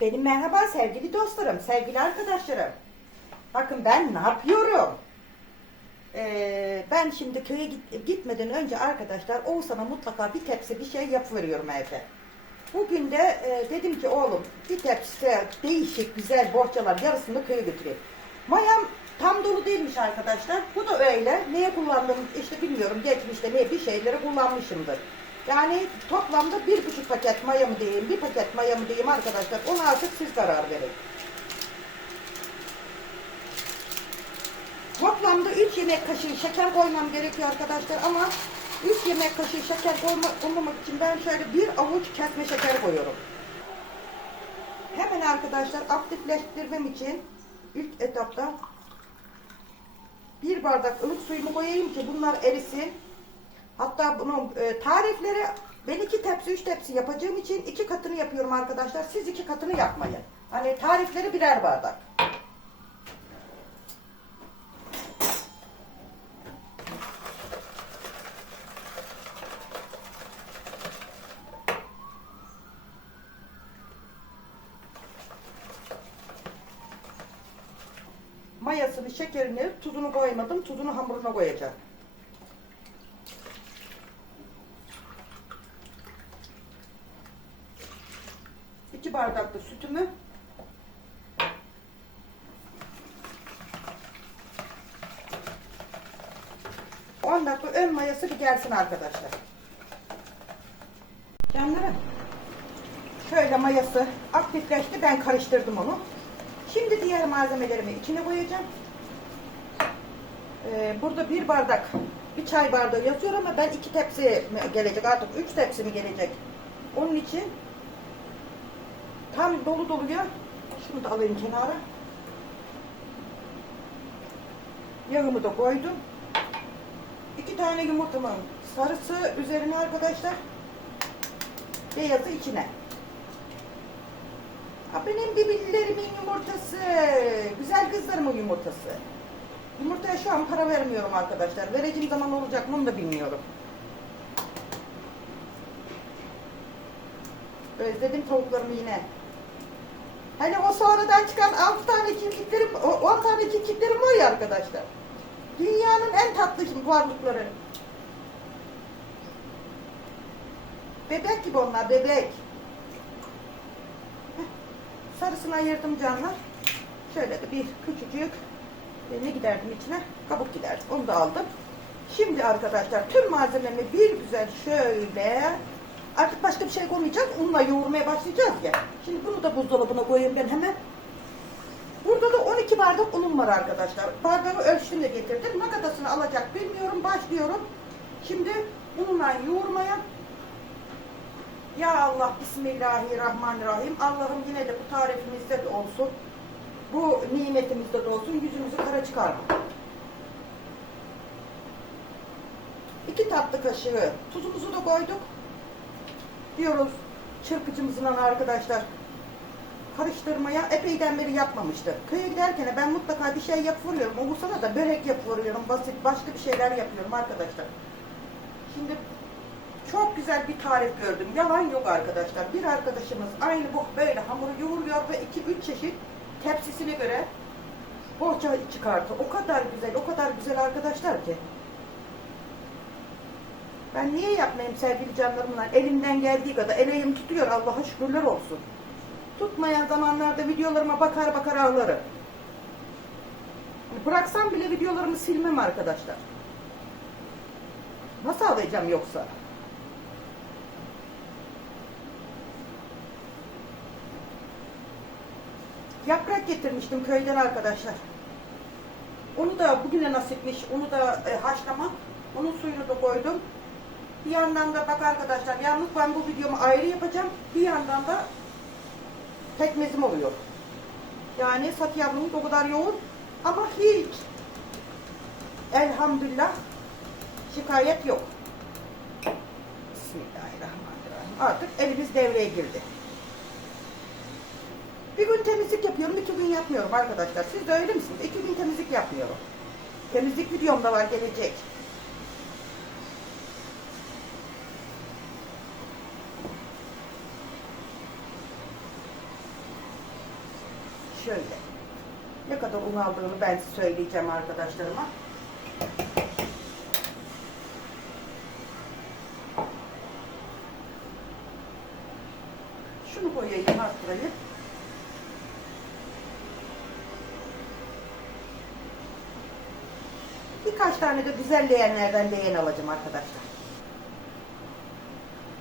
Benim merhaba sevgili dostlarım, sevgili arkadaşlarım. Bakın ben ne yapıyorum? Ee, ben şimdi köye git- gitmeden önce arkadaşlar Oğuzhan'a mutlaka bir tepsi bir şey yapıveriyorum evde. Bugün de e, dedim ki oğlum bir tepsi değişik güzel bohçalar yarısını köye götüreyim. Mayam tam dolu değilmiş arkadaşlar. Bu da öyle. Neye kullandım işte bilmiyorum. Geçmişte ne bir şeyleri kullanmışımdır. Yani toplamda bir buçuk paket maya mı diyeyim, bir paket maya mı diyeyim arkadaşlar. Ona artık siz karar verin. Toplamda 3 yemek kaşığı şeker koymam gerekiyor arkadaşlar ama 3 yemek kaşığı şeker koyma, koymamak için ben şöyle bir avuç kesme şeker koyuyorum. Hemen arkadaşlar aktifleştirmem için ilk etapta bir bardak ılık suyumu koyayım ki bunlar erisin. Hatta bunun e, tarifleri ben iki tepsi üç tepsi yapacağım için iki katını yapıyorum arkadaşlar. Siz iki katını yapmayın. Hani tarifleri birer bardak. Mayasını, şekerini, tuzunu koymadım. Tuzunu hamuruna koyacağım. Bardak da sütümü On dakika ön mayası bir gelsin arkadaşlar. Canlarım. Şöyle mayası aktifleşti. Ben karıştırdım onu. Şimdi diğer malzemelerimi içine koyacağım. Ee, burada bir bardak, bir çay bardağı yazıyor ama ben iki tepsi mi gelecek artık üç tepsi mi gelecek? Onun için tam dolu doluya şunu da alayım kenara. Yağımı da koydum. İki tane yumurtamın sarısı üzerine arkadaşlar. Beyazı içine. Ha, benim bibillerimin yumurtası. Güzel kızlarımın yumurtası. Yumurtaya şu an para vermiyorum arkadaşlar. Vereceğim zaman olacak mı da bilmiyorum. Özledim tavuklarımı yine. Hani o sonradan çıkan 6 tane kirpiklerim, 10 tane kirpiklerim var ya arkadaşlar. Dünyanın en tatlı varlıkları. Bebek gibi onlar, bebek. Sarısını ayırdım canlar. Şöyle de bir küçücük e, ne giderdim içine? Kabuk giderdim. Onu da aldım. Şimdi arkadaşlar tüm malzememi bir güzel şöyle artık başka bir şey koymayacağız. Unla yoğurmaya başlayacağız ya. Şimdi bunu da buzdolabına koyayım ben hemen. Burada da 12 bardak unum var arkadaşlar. Bardağı ölçtüm de getirdim. Ne kadarını alacak bilmiyorum. Başlıyorum. Şimdi unla yoğurmaya ya Allah Bismillahirrahmanirrahim. Allah'ım yine de bu tarifimizde de olsun. Bu nimetimizde de olsun. Yüzümüzü kara çıkarma. İki tatlı kaşığı tuzumuzu da koyduk. Diyoruz çırpıcımızla arkadaşlar karıştırmaya epeyden beri yapmamıştı. Köye giderken ben mutlaka bir şey yapıyorum. Olursana da börek yapıyorum. Basit başka bir şeyler yapıyorum arkadaşlar. Şimdi çok güzel bir tarif gördüm. Yalan yok arkadaşlar. Bir arkadaşımız aynı bu böyle hamuru yoğuruyor ve iki üç çeşit tepsisine göre poğaça çıkarttı. O kadar güzel, o kadar güzel arkadaşlar ki. Ben niye yapmayayım sevgili canlarımla? Elimden geldiği kadar eleğim tutuyor. Allah'a şükürler olsun. Tutmayan zamanlarda videolarıma bakar bakar ağlarım. Bıraksam bile videolarımı silmem arkadaşlar. Nasıl ağlayacağım yoksa? Yaprak getirmiştim köyden arkadaşlar. Onu da bugüne nasipmiş. Onu da e, haşlamak. Onun suyunu da koydum. Bir yandan da bak arkadaşlar yalnız ben bu videomu ayrı yapacağım. Bir yandan da pekmezim oluyor. Yani sat yavrumuz o kadar yoğun. Ama hiç elhamdülillah şikayet yok. Bismillahirrahmanirrahim. Artık elimiz devreye girdi. Bir gün temizlik yapıyorum, iki gün yapmıyorum arkadaşlar. Siz de öyle misiniz? İki gün temizlik yapmıyorum. Temizlik videom da var gelecek. şöyle. Ne kadar un aldığını ben söyleyeceğim arkadaşlarıma. Şunu koyayım arttırayım. Birkaç tane de güzelleyenlerden leğen alacağım arkadaşlar.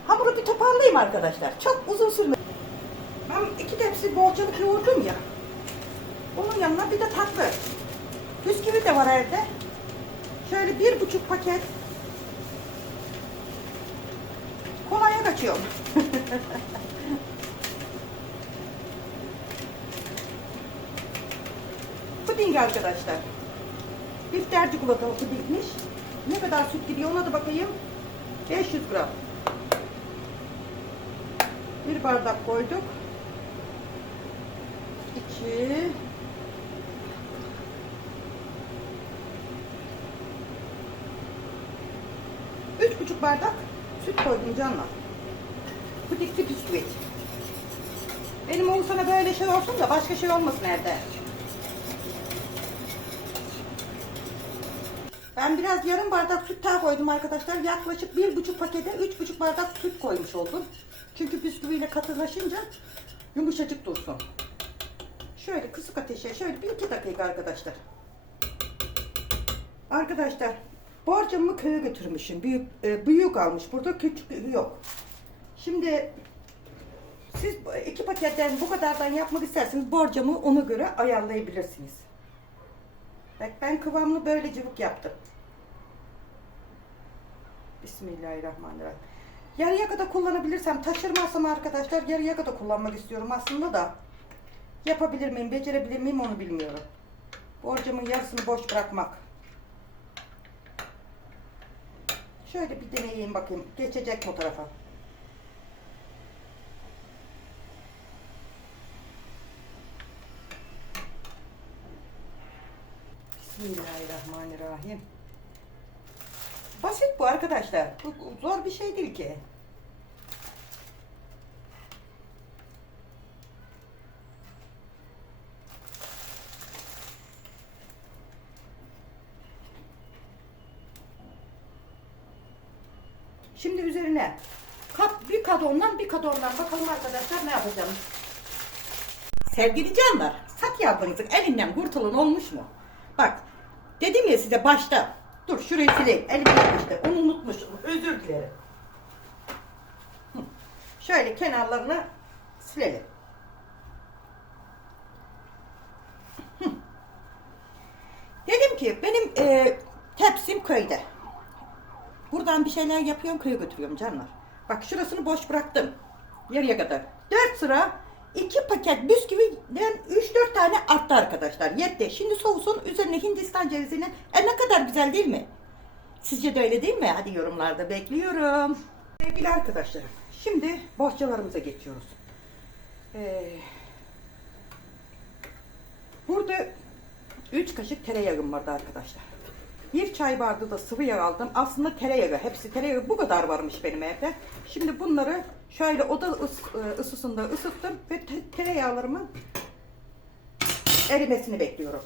Hamuru bir toparlayayım arkadaşlar. Çok uzun sürmedi. Ben iki tepsi bolçalık yoğurdum ya. Bunun yanına bir de tatlı. Bisküvi de var evde. Şöyle bir buçuk paket kolaya kaçıyorum. puding arkadaşlar. Bifter çikolatalı pudingmiş. Ne kadar süt gidiyor ona da bakayım. 500 gram. Bir bardak koyduk. 2 bardak süt koydum canla. Pudingli bisküvit. Benim oğlum sana böyle şey olsun da başka şey olmasın evde. Ben biraz yarım bardak süt daha koydum arkadaşlar. Yaklaşık bir buçuk pakete üç buçuk bardak süt koymuş oldum. Çünkü bisküviyle katılaşınca yumuşacık dursun. Şöyle kısık ateşe şöyle bir iki dakika arkadaşlar. Arkadaşlar borcamımı köye götürmüşüm. Büyük, e, büyük almış. Burada küçük yok. Şimdi siz iki paketten bu kadardan yapmak isterseniz borcamı ona göre ayarlayabilirsiniz. Bak ben kıvamını böyle cıvık yaptım. Bismillahirrahmanirrahim. Yarıya kadar kullanabilirsem taşırmazsam arkadaşlar yarıya kadar kullanmak istiyorum aslında da yapabilir miyim, becerebilir miyim onu bilmiyorum. Borcamın yarısını boş bırakmak. Şöyle bir deneyeyim bakayım. Geçecek o tarafa? Bismillahirrahmanirrahim. Basit bu arkadaşlar. Bu bu zor bir şey değil ki. Şimdi üzerine kap bir kadondan bakalım arkadaşlar ne yapacağım. Sevgili canlar, sat yavrunuzun elinden kurtulun olmuş mu? Bak, dedim ya size başta. Dur şurayı sileyim. Elim yapmıştı. Onu unutmuşum. Özür dilerim. Şöyle kenarlarını silelim. Dedim ki benim e, tepsim köyde. Buradan bir şeyler yapıyorum köye götürüyorum canlar. Bak şurasını boş bıraktım. Yarıya kadar. 4 sıra 2 paket bisküviden 3-4 tane arttı arkadaşlar. Yetti. Şimdi soğusun üzerine Hindistan cevizinin. E ne kadar güzel değil mi? Sizce de öyle değil mi? Hadi yorumlarda bekliyorum. Sevgili arkadaşlarım. Şimdi bohçalarımıza geçiyoruz. Ee, burada 3 kaşık tereyağım vardı arkadaşlar. Bir çay bardağı da sıvı yağ aldım. Aslında tereyağı. Hepsi tereyağı bu kadar varmış benim evde. Şimdi bunları şöyle oda e, ısısında ısıttım ve te- tereyağlarımın erimesini bekliyorum.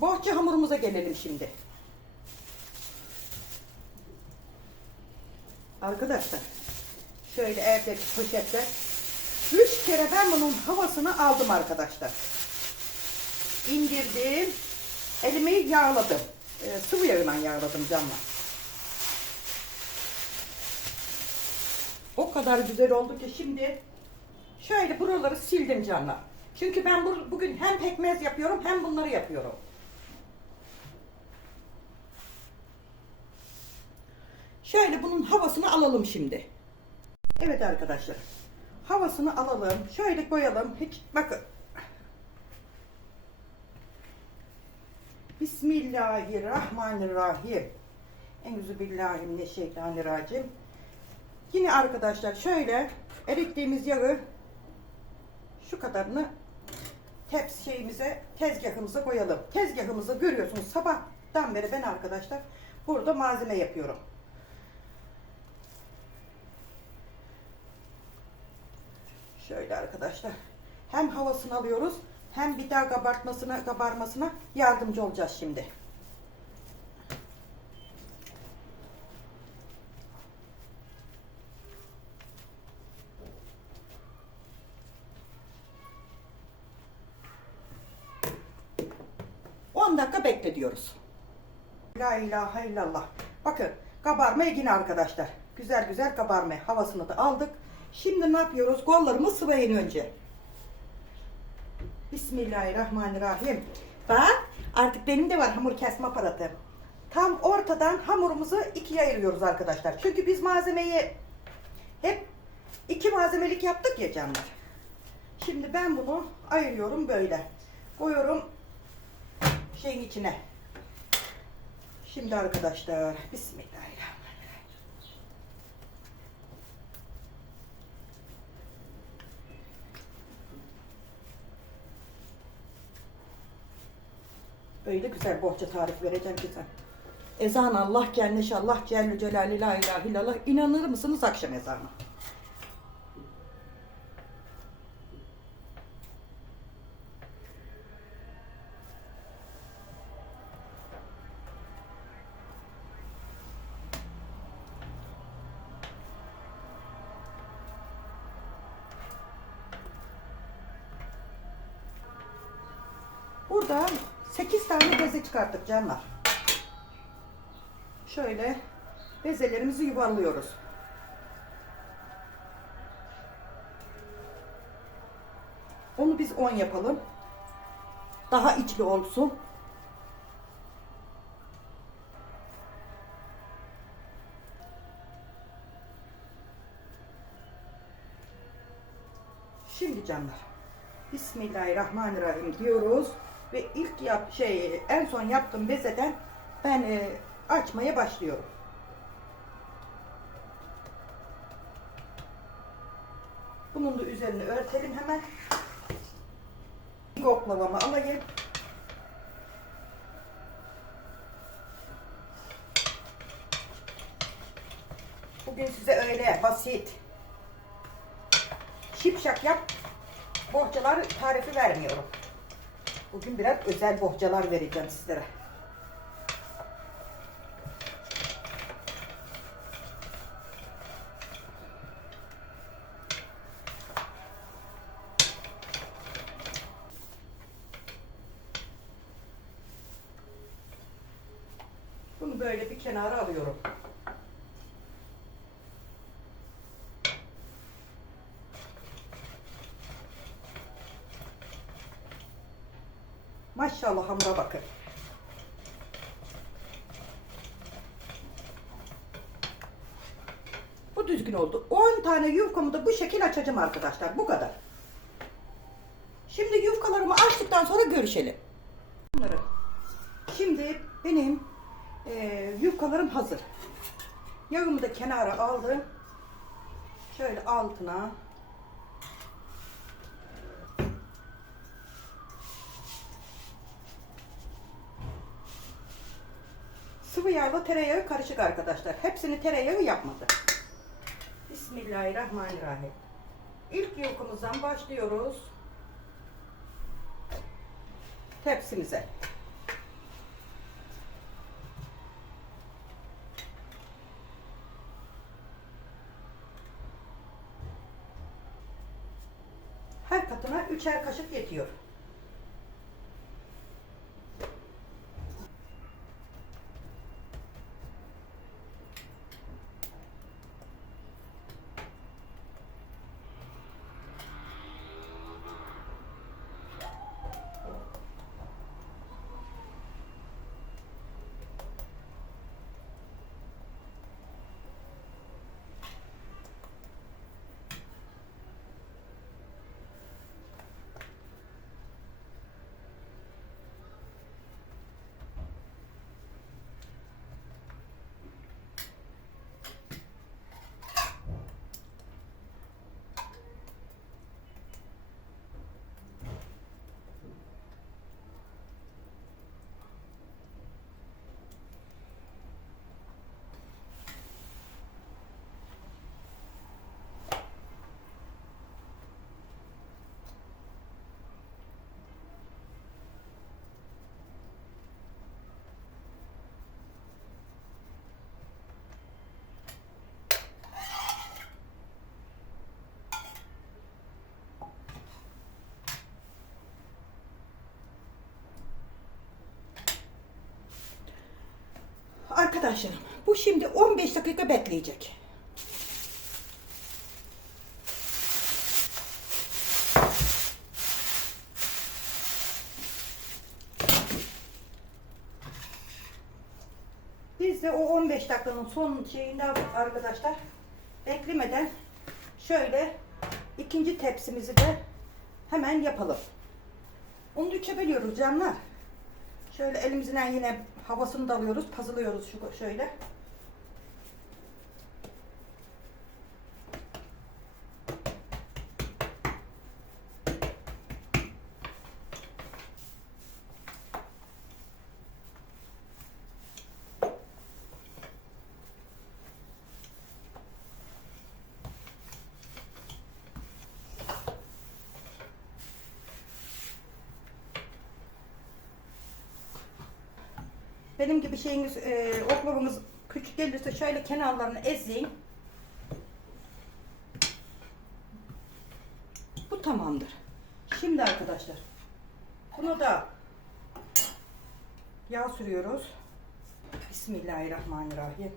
Bohça hamurumuza gelelim şimdi. Arkadaşlar şöyle evdeki poşette üç kere ben bunun havasını aldım arkadaşlar. İndirdim. Elimi yağladım. Ee, sıvı yağıyla yağladım camla. O kadar güzel oldu ki şimdi şöyle buraları sildim camla. Çünkü ben bu- bugün hem pekmez yapıyorum hem bunları yapıyorum. Şöyle bunun havasını alalım şimdi. Evet arkadaşlar. Havasını alalım. Şöyle koyalım. Hiç bakın. Bismillahirrahmanirrahim. Enzübillahimineşşeytanirracim. Yine arkadaşlar şöyle erittiğimiz yağı şu kadarını tepsi şeyimize, tezgahımıza koyalım. Tezgahımızı görüyorsunuz sabahtan beri ben arkadaşlar burada malzeme yapıyorum. Şöyle arkadaşlar. Hem havasını alıyoruz hem bir daha kabartmasına, kabarmasına yardımcı olacağız şimdi. On dakika bekle diyoruz. La ilahe illallah. Bakın kabarmaya yine arkadaşlar. Güzel güzel kabarmaya havasını da aldık. Şimdi ne yapıyoruz? Kollarımı sıvayın önce. Bismillahirrahmanirrahim. Bak artık benim de var hamur kesme aparatı. Tam ortadan hamurumuzu ikiye ayırıyoruz arkadaşlar. Çünkü biz malzemeyi hep iki malzemelik yaptık ya canlar. Şimdi ben bunu ayırıyorum böyle. Koyuyorum şeyin içine. Şimdi arkadaşlar Bismillahirrahmanirrahim. Öyle güzel bohça tarif vereceğim ki sen. Ezan Allah gelmiş Allah Celle Celaluhu la ilahe illallah. İnanır mısınız akşam ezanı? Burada 8 tane beze çıkarttık canlar. Şöyle bezelerimizi yuvarlıyoruz. Onu biz 10 yapalım. Daha içli olsun. Şimdi canlar. Bismillahirrahmanirrahim diyoruz ve ilk yap şey en son yaptığım bezeden ben e, açmaya başlıyorum. Bunun da üzerini örtelim hemen. Oklavamı alayım. Bugün size öyle basit şipşak yap bohçalar tarifi vermiyorum. Bugün biraz özel bohçalar vereceğim sizlere. Bunu böyle bir kenara alıyorum. Maşallah hamura bakın. Bu düzgün oldu. 10 tane yufkamı da bu şekil açacağım arkadaşlar. Bu kadar. Şimdi yufkalarımı açtıktan sonra görüşelim. Şimdi benim e, yufkalarım hazır. Yağımı da kenara aldım. Şöyle altına Sıvı yağla tereyağı karışık arkadaşlar. Hepsini tereyağı yapmadı. Bismillahirrahmanirrahim. İlk yufkamızdan başlıyoruz. Tepsimize. Her katına üçer kaşık yetiyor. Arkadaşlarım bu şimdi 15 dakika bekleyecek. Biz de o 15 dakikanın son şeyinde arkadaşlar beklemeden şöyle ikinci tepsimizi de hemen yapalım. Onu üçe bölüyoruz canlar. Şöyle elimizden yine havasını da alıyoruz, pazılıyoruz şu şöyle. Benim gibi şeyiniz, e, oklavanız küçük gelirse şöyle kenarlarını ezleyin. Bu tamamdır. Şimdi arkadaşlar, bunu da yağ sürüyoruz. Bismillahirrahmanirrahim.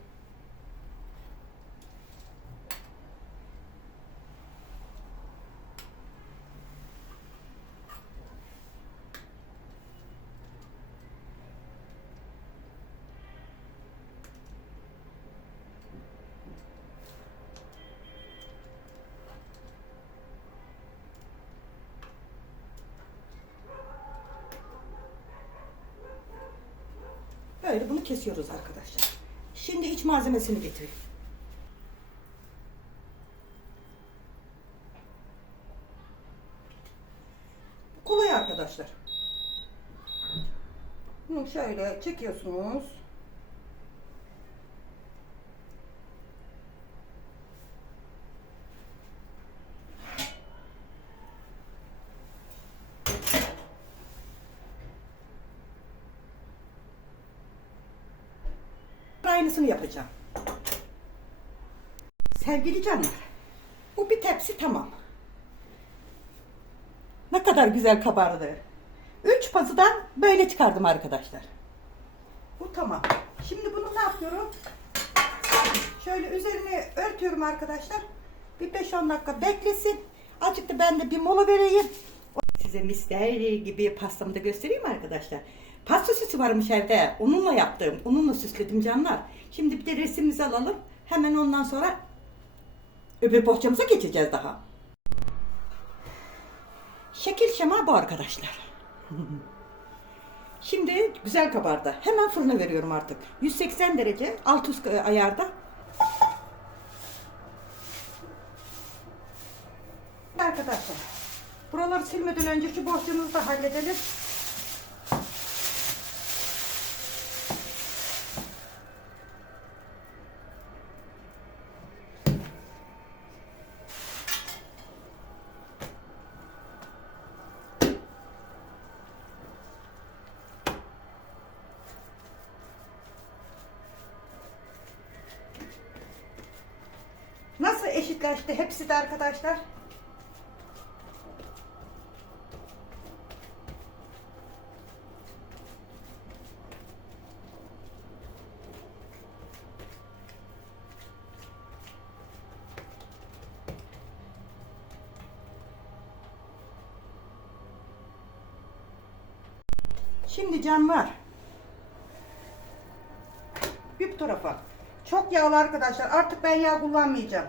Böyle bunu kesiyoruz arkadaşlar. Şimdi iç malzemesini getireyim. Kolay arkadaşlar. Bunu şöyle çekiyorsunuz. Aynısını yapacağım. Sevgili canlar, bu bir tepsi tamam. Ne kadar güzel kabardı. Üç pazıdan böyle çıkardım arkadaşlar. Bu tamam. Şimdi bunu ne yapıyorum? Şöyle üzerine örtüyorum arkadaşlar. Bir 5-10 dakika beklesin. Azıcık da ben de bir mola vereyim. Size mister gibi pastamı da göstereyim arkadaşlar? Pasta süsü varmış evde. Onunla yaptım. Onunla süsledim canlar. Şimdi bir de resimimizi alalım. Hemen ondan sonra öbür bohçamıza geçeceğiz daha. Şekil şema bu arkadaşlar. Şimdi güzel kabardı. Hemen fırına veriyorum artık. 180 derece alt üst ayarda. Arkadaşlar buraları silmeden önce şu bohçamızı da halledelim. Nasıl eşitleşti hepsi de arkadaşlar? Şimdi cam var. Bir tarafa. Çok yağlı arkadaşlar. Artık ben yağ kullanmayacağım.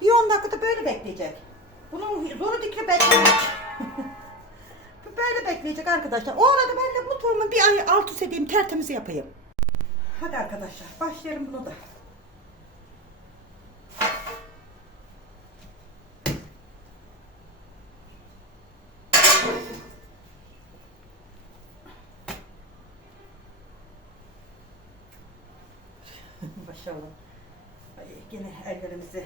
Bir 10 dakikada böyle bekleyecek. Bunun zoru dikri beklemek. Bu böyle bekleyecek arkadaşlar. O arada ben de mutfağımı bir ay alt üst tertemiz yapayım. Hadi arkadaşlar, başlayalım bunu da. Maşallah. Ay, Yine ellerimizi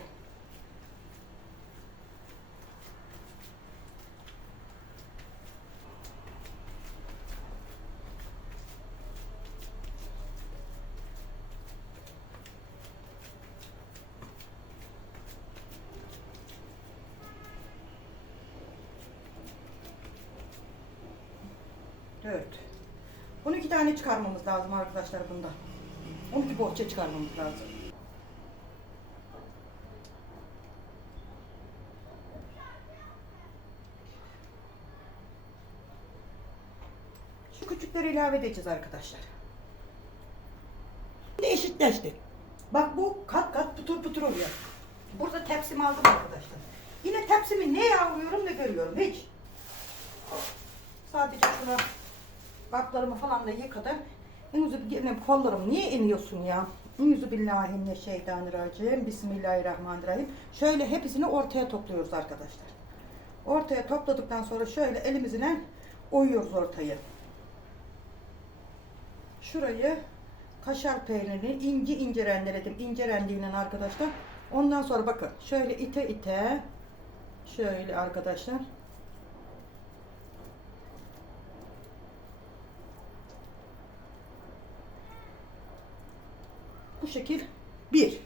Dört. 12 tane çıkarmamız lazım arkadaşlar bunda. 12 bohça çıkarmamız lazım. Şu küçükleri ilave edeceğiz arkadaşlar. Şimdi eşitleşti. Bak bu kat kat putur putur oluyor. Burada tepsimi aldım arkadaşlar. Yine tepsimi ne yavruyorum ne görüyorum hiç. Sadece şuna baklarımı falan da yıkadım. Yine kollarım niye iniyorsun ya? Enuzu billahi mineşşeytanirracim. Bismillahirrahmanirrahim. Şöyle hepsini ortaya topluyoruz arkadaşlar. Ortaya topladıktan sonra şöyle elimizle oyuyoruz ortayı. Şurayı kaşar peynirini ince ince rendeledim. İnce rendeyle arkadaşlar. Ondan sonra bakın şöyle ite ite şöyle arkadaşlar Bu şekil bir.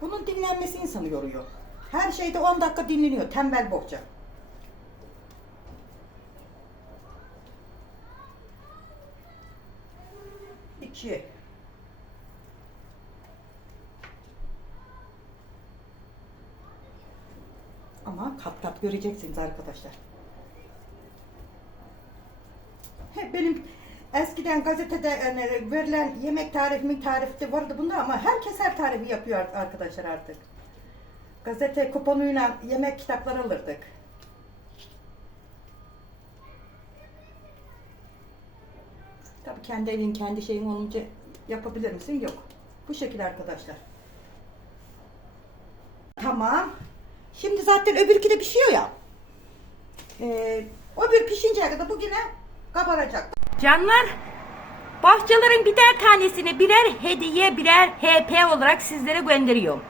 Bunun dinlenmesi insanı yoruyor. Her şeyde 10 dakika dinleniyor. Tembel bohça. İki. Ama kat kat göreceksiniz arkadaşlar. Hep benim eskiden gazetede yani verilen yemek tarifimin tarifi vardı bunda ama herkes her tarifi yapıyor arkadaşlar artık. Gazete kuponuyla yemek kitapları alırdık. Tabii kendi evin, kendi şeyin olunca yapabilir misin? Yok. Bu şekilde arkadaşlar. Tamam. Şimdi zaten öbürkü de pişiyor ya. Ee, öbür pişinceye kadar bugüne kabaracak. Canlar, bahçelerin birer tanesini birer hediye birer HP olarak sizlere gönderiyorum.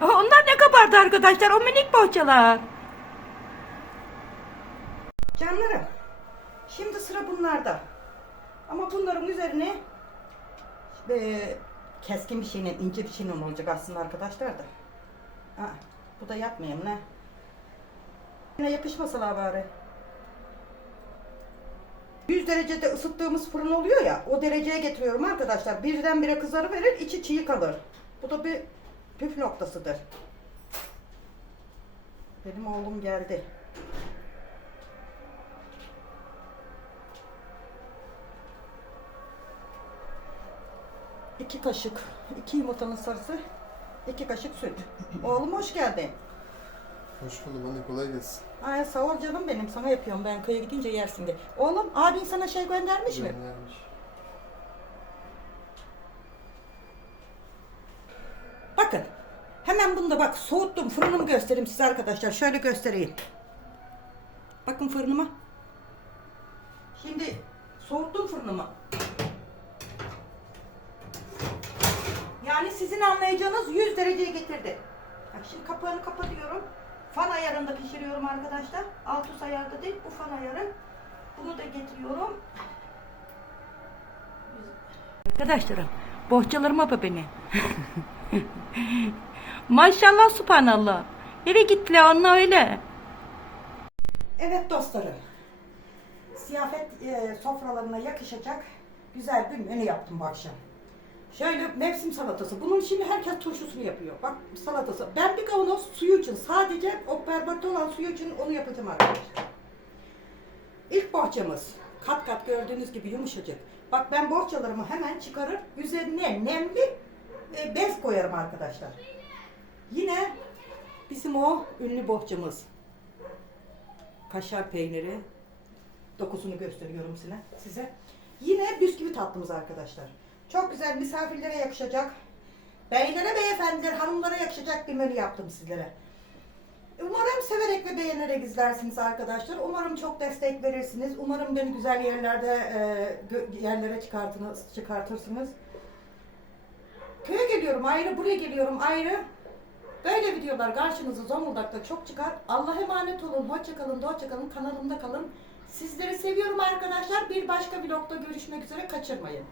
Onlar ne kabardı arkadaşlar o minik bahçeler. Canlarım. Şimdi sıra bunlarda. Ama bunların üzerine e, keskin bir şeyle, ince bir şeyle olacak aslında arkadaşlar da. Ha, bu da yapmayayım ne? Yine yapışmasalar bari. 100 derecede ısıttığımız fırın oluyor ya, o dereceye getiriyorum arkadaşlar. Birdenbire kızarıverir, içi çiğ kalır. Bu da bir püf noktasıdır. Benim oğlum geldi. İki kaşık, iki yumurtanın sarısı, iki kaşık süt. Oğlum hoş geldin. Hoş buldum anne kolay gelsin. Ay sağ ol canım benim, sana yapıyorum ben köye gidince yersin diye. Oğlum abin sana şey göndermiş mi? Göndermiş. Bakın, hemen bunu da bak soğuttum, fırınımı göstereyim size arkadaşlar. Şöyle göstereyim. Bakın fırınıma. Şimdi soğuttum fırınımı. Yani sizin anlayacağınız 100 dereceye getirdi. Bak şimdi kapağını kapatıyorum. Fan ayarında pişiriyorum arkadaşlar. Alt üst ayarda değil, bu fan ayarı. Bunu da getiriyorum. Arkadaşlarım, bohçalarıma bak beni. Maşallah subhanallah. Nereye gittiler onlar öyle? Evet dostlarım. Ziyafet e, sofralarına yakışacak güzel bir menü yaptım bu akşam. Şöyle mevsim salatası. Bunun şimdi herkes turşusunu yapıyor. Bak salatası. Ben bir kavanoz suyu için sadece o berbat olan suyu için onu yapacağım arkadaşlar. İlk bohçamız. Kat kat gördüğünüz gibi yumuşacık. Bak ben bohçalarımı hemen çıkarır. Üzerine nemli e, bez koyarım arkadaşlar. Yine bizim o ünlü bohçamız kaşar peyniri dokusunu gösteriyorum size. Yine bisküvi tatlımız arkadaşlar. Çok güzel misafirlere yakışacak. Beylere, beyefendiler, hanımlara yakışacak bir menü yaptım sizlere. Umarım severek ve beğenerek izlersiniz arkadaşlar. Umarım çok destek verirsiniz. Umarım beni güzel yerlerde e, yerlere çıkartınız, çıkartırsınız. Köye geliyorum ayrı, buraya geliyorum ayrı. Böyle videolar karşınıza Zonguldak'ta çok çıkar. Allah'a emanet olun. Hoşça kalın, hoşça kalın. Kanalımda kalın. Sizleri seviyorum arkadaşlar. Bir başka vlogda görüşmek üzere. Kaçırmayın.